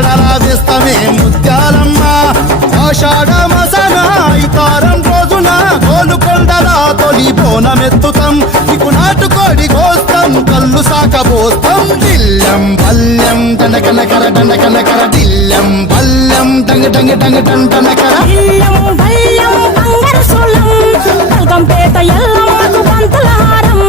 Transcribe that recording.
ముద్దడలా వేస్తామే ముత్యాలమ్మ ఆషాఢ మాసన ఇతారం రోజున గోలుకొండల తొలి బోనమెత్తుతాం నీకు నాటుకోడి కోస్తాం కళ్ళు సాకబోస్తాం దిల్లం బల్లం దండకనకర దండకనకర దిల్లం బల్లం డంగ డంగ డంగ డండనకర దిల్లం బల్లం బంగారు సోలం బల్కంపేట ఎల్లమ్మకు పంతుల హారం